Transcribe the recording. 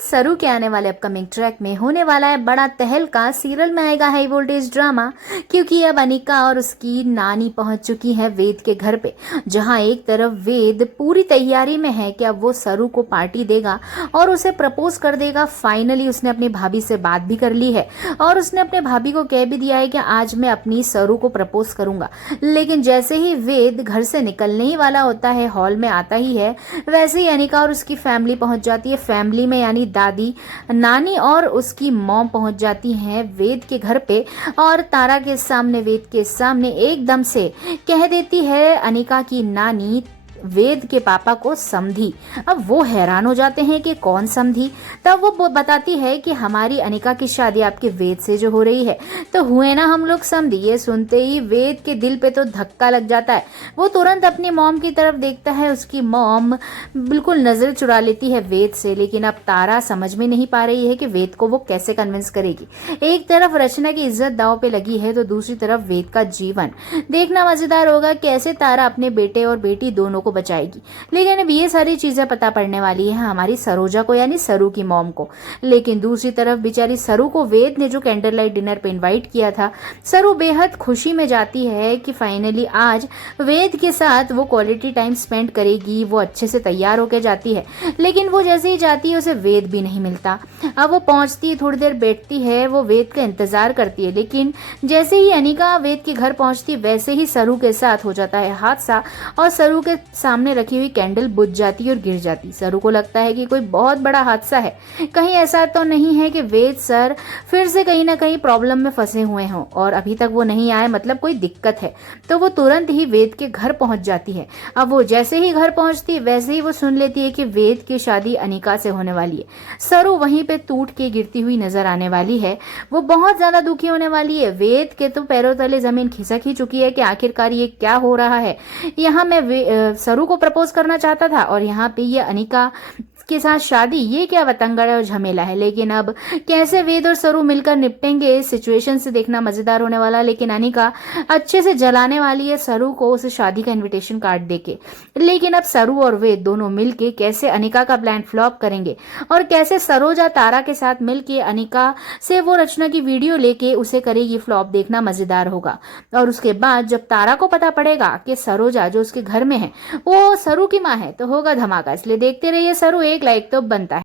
सरू के आने वाले अपकमिंग ट्रैक में होने वाला है बड़ा तहलका। सीरियल में आएगा हाई वोल्टेज ड्रामा, क्योंकि अब अनिका और उसकी नानी पहुंच चुकी है वेद के घर पे, जहां एक तरफ वेद पूरी तैयारी में है कि अब वो सरू को पार्टी देगा और उसे प्रपोज कर देगा। फाइनली उसने अपनी भाभी से बात भी कर ली है और उसने अपने भाभी को कह भी दिया है कि आज मैं अपनी सरू को प्रपोज करूंगा। लेकिन जैसे ही वेद घर से निकलने ही वाला होता है, हॉल में आता ही है, वैसे ही अनिका और उसकी फैमिली पहुंच जाती है। फैमिली में यानी दादी, नानी और उसकी मॉम पहुंच जाती हैं वेद के घर पे और तारा के सामने, वेद के सामने एकदम से कह देती है अनिका की नानी वेद के पापा को समधी। अब वो हैरान हो जाते हैं कि कौन समधी। तब वो बताती है कि हमारी अनिका की शादी आपके वेद से जो हो रही है, तो हुए ना हम लोग समधी। ये सुनते ही वेद के दिल पे तो धक्का लग जाता है। वो तुरंत अपनी मॉम की तरफ देखता है। उसकी मॉम बिल्कुल नजर चुरा लेती है वेद से, लेकिन अब तारा समझ में नहीं पा रही है कि वेद को वो कैसे कन्विंस करेगी। एक तरफ रचना की इज्जत दांव पे लगी है, तो दूसरी तरफ वेद का जीवन। देखना मजेदार होगा कैसे तारा अपने बेटे और बेटी दोनों को बचाएगी। लेकिन अब ये सारी चीजें पता पड़ने वाली है हमारी सरोजा को, यानी सरू की मॉम को। लेकिन दूसरी तरफ बेचारी सरू को वेद ने जो कैंडल लाइट डिनर पे इनवाइट किया था, सरू बेहद खुशी में जाती है कि फाइनली आज वेद के साथ वो क्वालिटी टाइम स्पेंड करेगी। वो अच्छे से तैयार होकर जाती है, लेकिन वो जैसे ही जाती है उसे वेद भी नहीं मिलता। अब वो पहुंचती है, थोड़ी देर बैठती है, वो वेद का इंतजार करती है, लेकिन जैसे ही अनिका वेद के घर पहुंचती वैसे ही सरू के साथ हो जाता है हादसा और सरू के सामने रखी हुई कैंडल बुझ जाती और गिर जाती। सरू को लगता है कि कोई बहुत बड़ा हादसा है, कहीं ऐसा तो नहीं है कि वेद सर फिर से कहीं ना कहीं प्रॉब्लम में फंसे हुए हों और अभी तक वो नहीं आए, मतलब कोई दिक्कत है। तो वो तुरंत ही वेद के घर पहुंच जाती है। अब वो जैसे ही घर पहुंचती वैसे ही वो सुन लेती है कि वेद की शादी अनिका से होने वाली है। सरू वहीं पे टूट के गिरती हुई नजर आने वाली है। वो बहुत ज्यादा दुखी होने वाली है। वेद के तो पैरों तले जमीन खिसक ही चुकी है कि आखिरकार ये क्या हो रहा है। यहाँ मैं सरू को प्रपोज करना चाहता था और यहाँ पे ये अनिका के साथ शादी, ये क्या बतंगड़ और झमेला है। लेकिन अब कैसे वेद और सरू मिलकर निपटेंगे, सिचुएशन से देखना मजेदार होने वाला। लेकिन अनिका अच्छे से जलाने वाली है सरू को उस शादी का इनविटेशन कार्ड देके। लेकिन अब सरू और वेद दोनों मिलके कैसे अनिका का प्लान फ्लॉप करेंगे और कैसे सरोजा तारा के साथ मिलके अनिका से वो रचना की वीडियो लेके उसे करेगी फ्लॉप, देखना मजेदार होगा। और उसके बाद जब तारा को पता पड़ेगा कि सरोजा जो उसके घर में है वो सरू की माँ है, तो होगा धमाका। इसलिए देखते रहिए सरू। एक लाइक तो बनता है।